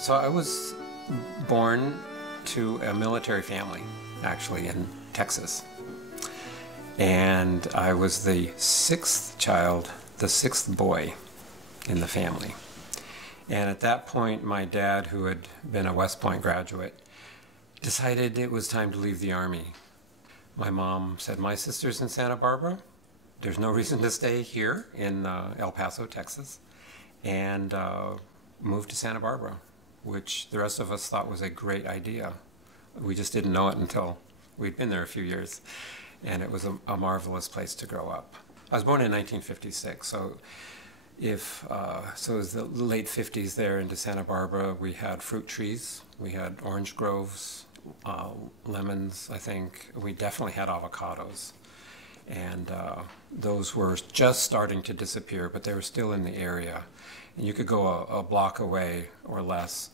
So I was born to a military family, actually, in Texas. And I was the sixth child, the sixth boy in the family. And at that point, my dad, who had been a West Point graduate, decided it was time to leave the Army. My mom said, "My sister's in Santa Barbara. There's no reason to stay here in El Paso, Texas," and moved to Santa Barbara, which the rest of us thought was a great idea. We just didn't know it until we'd been there a few years, and it was a marvelous place to grow up. I was born in 1956, so it was the late 50s there into Santa Barbara. We had fruit trees, we had orange groves, lemons, I think. We definitely had avocados. And those were just starting to disappear, but they were still in the area. And you could go a block away or less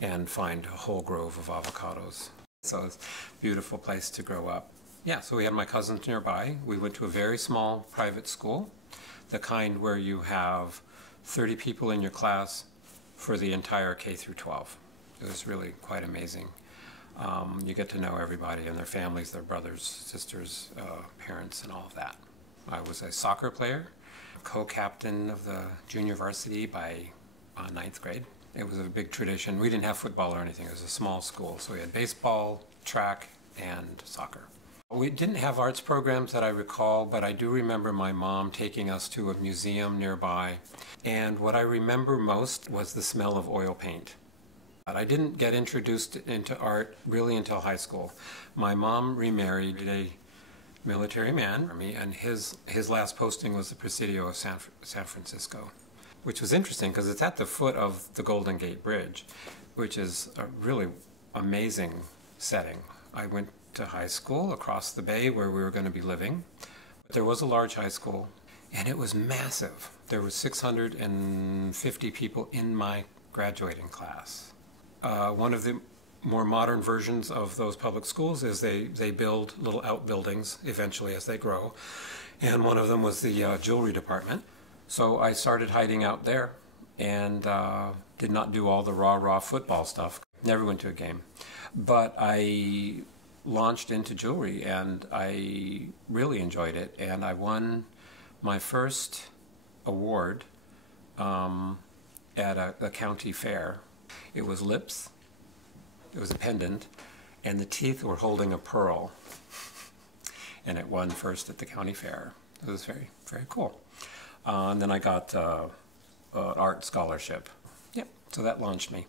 and find a whole grove of avocados. So it's a beautiful place to grow up. Yeah, so we had my cousins nearby. We went to a very small private school, the kind where you have 30 people in your class for the entire K through 12. It was really quite amazing. You get to know everybody and their families, their brothers, sisters, parents, and all of that. I was a soccer player, co-captain of the junior varsity by ninth grade. It was a big tradition. We didn't have football or anything. It was a small school, so we had baseball, track, and soccer. We didn't have arts programs that I recall, but I do remember my mom taking us to a museum nearby. And what I remember most was the smell of oil paint. I didn't get introduced into art really until high school. My mom remarried a military man, and his last posting was the Presidio of San Francisco, which was interesting because it's at the foot of the Golden Gate Bridge, which is a really amazing setting. I went to high school across the bay where we were going to be living. But there was a large high school, and it was massive. There were 650 people in my graduating class. One of the more modern versions of those public schools is they build little outbuildings eventually as they grow. And one of them was the jewelry department. So I started hiding out there and did not do all the rah-rah football stuff. Never went to a game. But I launched into jewelry and I really enjoyed it. And I won my first award at a county fair. It was lips, it was a pendant, and the teeth were holding a pearl. And it won first at the county fair. It was very, very cool. And then I got an art scholarship. Yep, so that launched me.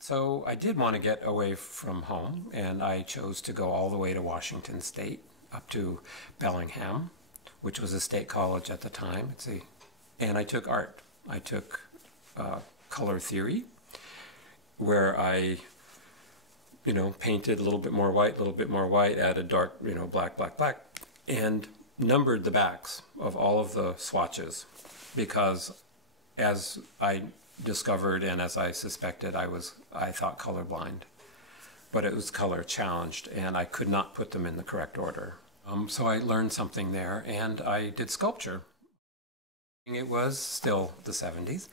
So I did want to get away from home, and I chose to go all the way to Washington State, up to Bellingham, which was a state college at the time. And I took art. I took color theory, where I, painted a little bit more white, added dark, black, black, black, and numbered the backs of all of the swatches, because as I discovered and as I suspected, I thought colorblind, but it was color challenged, and I could not put them in the correct order. So I learned something there, and I did sculpture. It was still the 70s.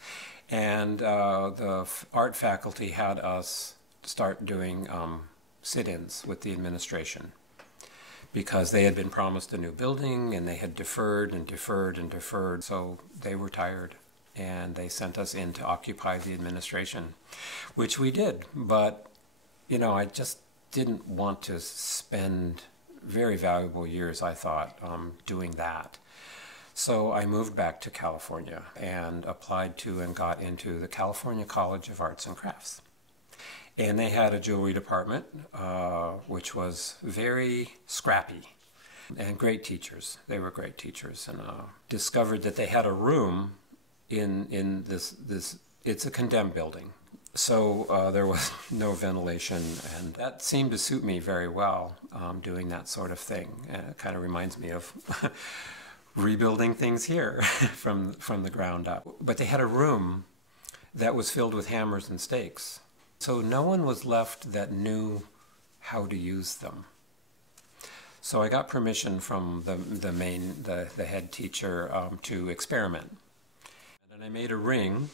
And the art faculty had us start doing sit-ins with the administration because they had been promised a new building and they had deferred and deferred and deferred. So they were tired and they sent us in to occupy the administration, which we did. But, I just didn't want to spend very valuable years, I thought, doing that. So I moved back to California and applied to and got into the California College of Arts and Crafts. And they had a jewelry department, which was very scrappy and great teachers. They were great teachers, and discovered that they had a room in this it's a condemned building. So there was no ventilation, and that seemed to suit me very well, doing that sort of thing. And it kind of reminds me of rebuilding things here from the ground up. But they had a room that was filled with hammers and stakes. So no one was left that knew how to use them. So I got permission from the head teacher to experiment. And I made a ring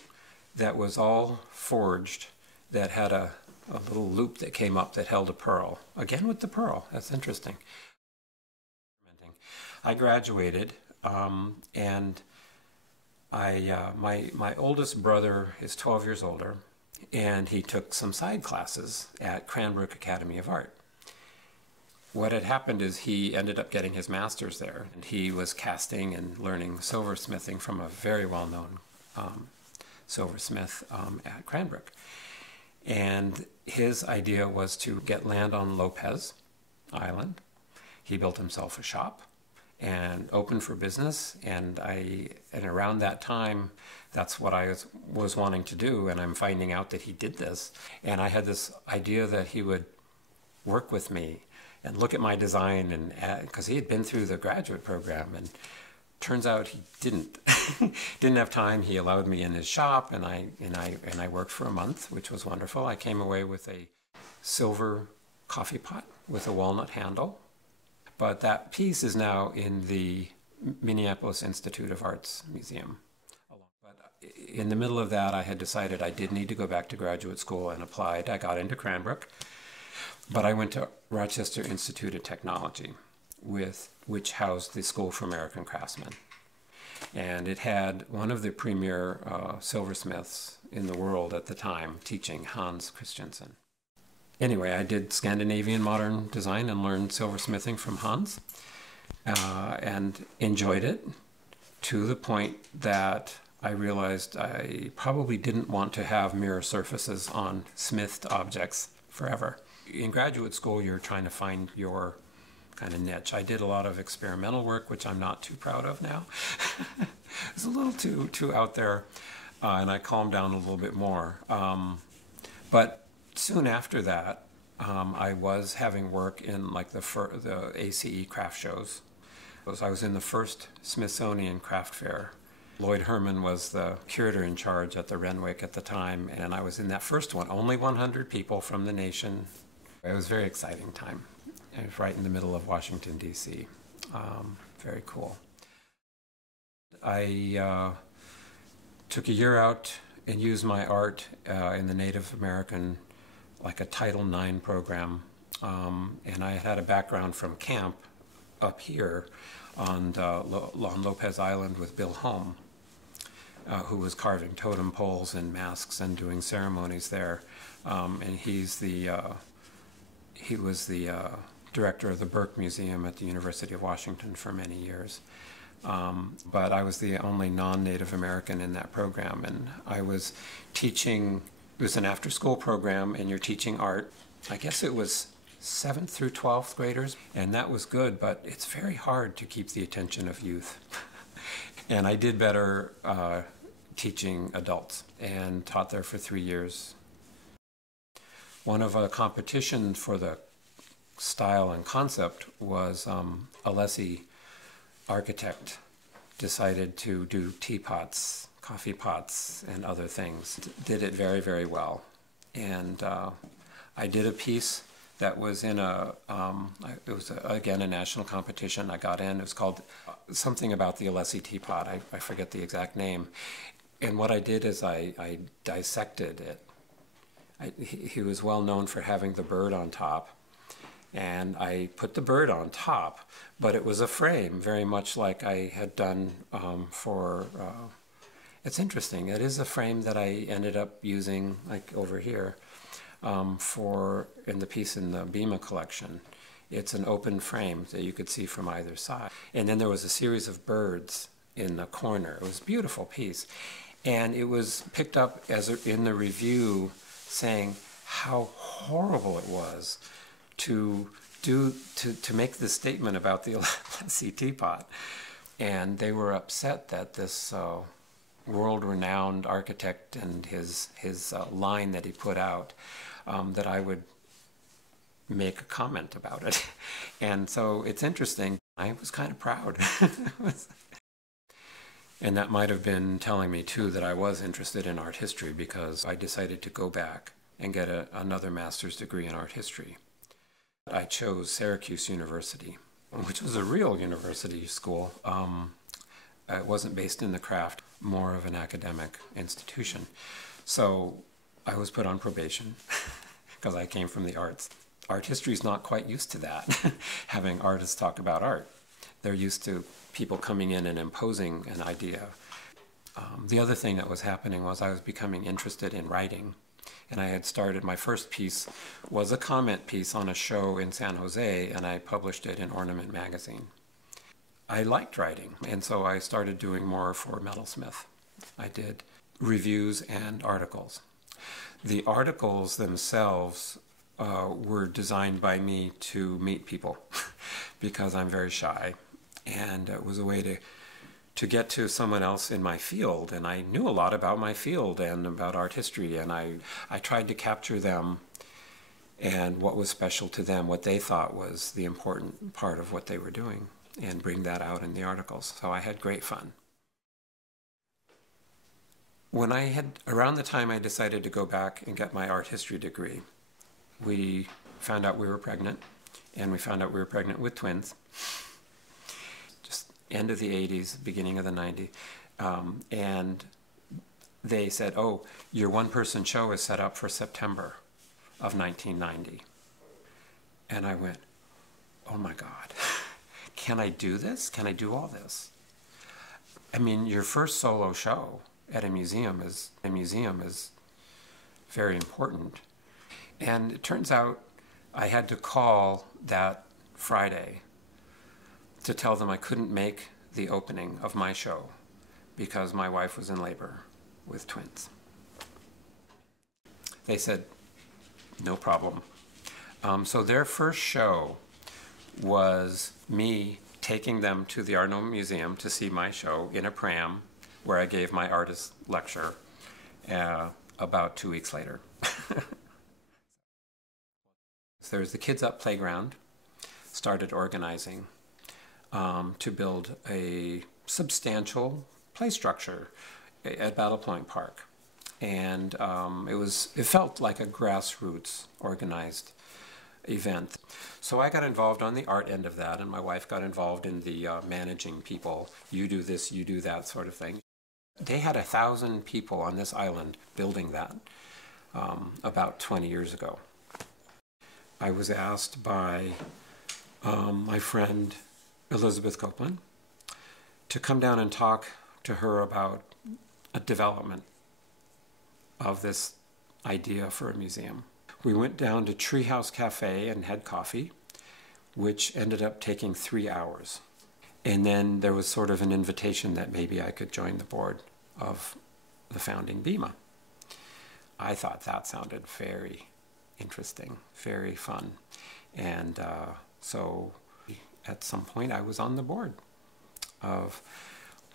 that was all forged, that had a little loop that came up that held a pearl. Again with the pearl, that's interesting. I graduated, and my oldest brother is 12 years older, and he took some side classes at Cranbrook Academy of Art. What had happened is he ended up getting his master's there, and he was casting and learning silversmithing from a very well-known silversmith at Cranbrook. And his idea was to get land on Lopez Island. He built himself a shop and opened for business, and around that time, that's what I was wanting to do, and I'm finding out that he did this. And I had this idea that he would work with me and look at my design, and because he had been through the graduate program, and turns out he didn't have time. He allowed me in his shop, and I worked for a month, which was wonderful. I came away with a silver coffee pot with a walnut handle, but that piece is now in the Minneapolis Institute of Arts Museum. But in the middle of that, I had decided I did need to go back to graduate school and applied. I got into Cranbrook. But I went to Rochester Institute of Technology, which housed the School for American Craftsmen. And it had one of the premier silversmiths in the world at the time teaching, Hans Christiansen. Anyway, I did Scandinavian modern design and learned silversmithing from Hans, and enjoyed it to the point that I realized I probably didn't want to have mirror surfaces on smithed objects forever. In graduate school, you're trying to find your kind of niche. I did a lot of experimental work, which I'm not too proud of now. It's a little too out there, and I calmed down a little bit more. But soon after that, I was having work in like the ACE craft shows. I was in the first Smithsonian craft fair. Lloyd Herman was the curator in charge at the Renwick at the time, and I was in that first one. Only 100 people from the nation. It was a very exciting time. It was right in the middle of Washington, D.C. Very cool. I took a year out and used my art in the Native American, like a Title IX program. And I had a background from camp up here on Lopez Island with Bill Holm, who was carving totem poles and masks and doing ceremonies there. And he was the director of the Burke Museum at the University of Washington for many years. But I was the only non-Native American in that program, and I was teaching. It was an after-school program, and you're teaching art. I guess it was 7th through 12th graders, and that was good, but it's very hard to keep the attention of youth. And I did better teaching adults, and taught there for 3 years. One of a competition for the style and concept was Alessi architect decided to do teapots, coffee pots, and other things. Did it very, very well. And I did a piece that was in it was again a national competition. I got in. It was called something about the Alessi teapot. I forget the exact name. And what I did is I dissected it. He was well known for having the bird on top. And I put the bird on top, but it was a frame, very much like I had done it's interesting. It is a frame that I ended up using, like over here, in the piece in the Bima collection. It's an open frame that you could see from either side. And then there was a series of birds in the corner. It was a beautiful piece. And it was picked up in the review saying how horrible it was to make this statement about the Alessi teapot. And they were upset that this world-renowned architect and his line that he put out, that I would make a comment about it. And so it's interesting. I was kind of proud. And that might have been telling me, too, that I was interested in art history, because I decided to go back and get another master's degree in art history. I chose Syracuse University, which was a real university school. It wasn't based in the craft. more of an academic institution. So I was put on probation because I came from the arts. Art history is not quite used to that, having artists talk about art. They're used to people coming in and imposing an idea. The other thing that was happening was I was becoming interested in writing. And I had started, my first piece was a comment piece on a show in San Jose, and I published it in Ornament magazine. I liked writing, and so I started doing more for Metalsmith. I did reviews and articles. The articles themselves were designed by me to meet people because I'm very shy, and it was a way to get to someone else in my field, and I knew a lot about my field and about art history, and I tried to capture them and what was special to them, what they thought was the important part of what they were doing, and bring that out in the articles. So I had great fun. Around the time I decided to go back and get my art history degree, we found out we were pregnant, and we found out we were pregnant with twins. Just end of the 80s, beginning of the 90s. And they said, oh, your one-person show is set up for September of 1990. And I went, oh my God, can I do this? Can I do all this? I mean, your first solo show at a museum is very important. And it turns out I had to call that Friday to tell them I couldn't make the opening of my show because my wife was in labor with twins. They said, no problem. So their first show was me taking them to the Art Nouveau Museum to see my show in a pram where I gave my artist lecture about 2 weeks later. So there was the Kids Up Playground, started organizing to build a substantial play structure at Battle Point Park. And it felt like a grassroots organized event. So I got involved on the art end of that, and my wife got involved in the managing people. You do this, you do that sort of thing. They had 1,000 people on this island building that about 20 years ago. I was asked by my friend Elizabeth Copeland to come down and talk to her about a development of this idea for a museum. We went down to Treehouse Cafe and had coffee, which ended up taking 3 hours. And then there was sort of an invitation that maybe I could join the board of the founding BIMA. I thought that sounded very interesting, very fun. And so at some point I was on the board of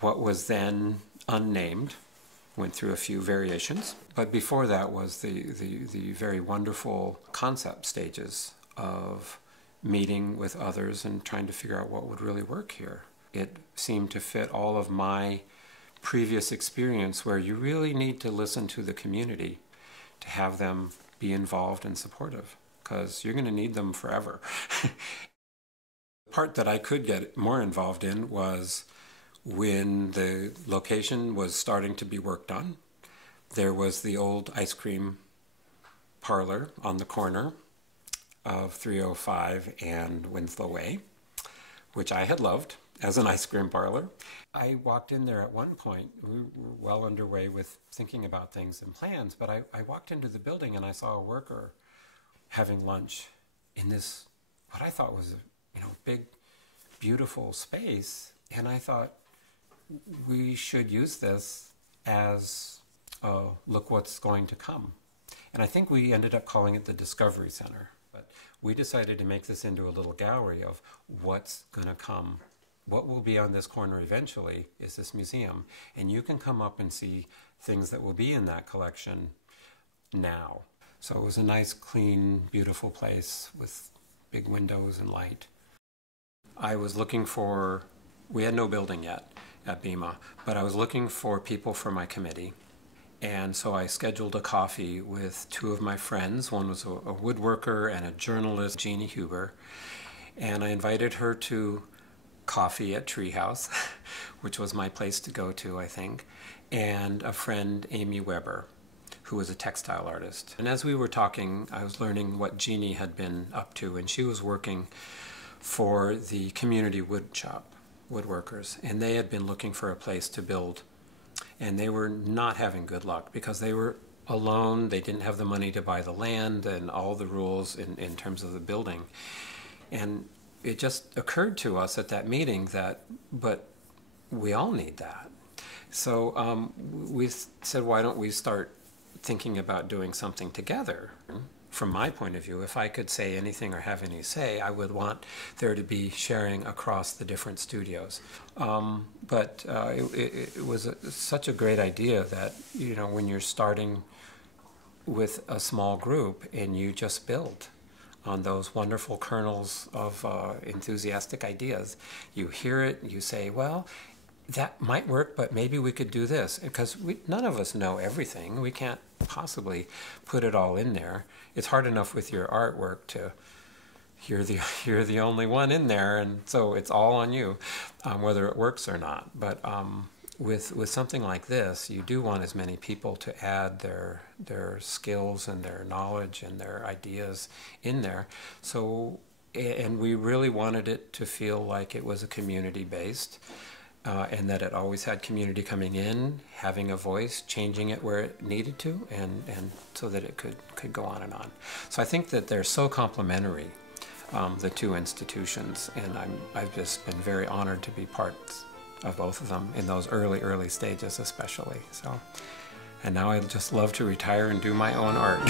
what was then unnamed, went through a few variations. But before that was the very wonderful concept stages of meeting with others and trying to figure out what would really work here. It seemed to fit all of my previous experience where you really need to listen to the community to have them be involved and supportive, because you're going to need them forever. The part that I could get more involved in was when the location was starting to be worked on. There was the old ice cream parlor on the corner of 305 and Winslow Way, which I had loved as an ice cream parlor. I walked in there at one point. We were well underway with thinking about things and plans, but I walked into the building and I saw a worker having lunch in this, what I thought was a big, beautiful space. And I thought, we should use this as look what's going to come. And I think we ended up calling it the Discovery Center. But we decided to make this into a little gallery of what's going to come. What will be on this corner eventually is this museum. And you can come up and see things that will be in that collection now. So it was a nice, clean, beautiful place with big windows and light. I was looking for, we had no building yet at BIMA, but I was looking for people for my committee. And so I scheduled a coffee with 2 of my friends. One was a woodworker and a journalist, Jeannie Huber. And I invited her to coffee at Treehouse, which was my place to go to, I think. and a friend, Amy Weber, who was a textile artist. And as we were talking, I was learning what Jeannie had been up to, and she was working for the community wood shop, woodworkers, and they had been looking for a place to build, and they were not having good luck because they were alone. They didn't have the money to buy the land and all the rules in terms of the building. And it just occurred to us at that meeting that, but we all need that. So we said, why don't we start thinking about doing something together? From my point of view, if I could say anything or have any say, I would want there to be sharing across the different studios. But it was such a great idea that, you know, when you're starting with a small group and you just build on those wonderful kernels of enthusiastic ideas, you hear it, you say, well, that might work, but maybe we could do this. Because none of us know everything. We can't possibly put it all in there. It's hard enough with your artwork to you're the only one in there, and so it's all on you, whether it works or not. But with something like this, you do want as many people to add their skills and their knowledge and their ideas in there. So, and we really wanted it to feel like it was a community-based. And that it always had community coming in, having a voice, changing it where it needed to, and so that it could go on and on. So I think that they're so complementary, the two institutions, and I've just been very honored to be part of both of them in those early stages especially. So, and now I just love to retire and do my own art.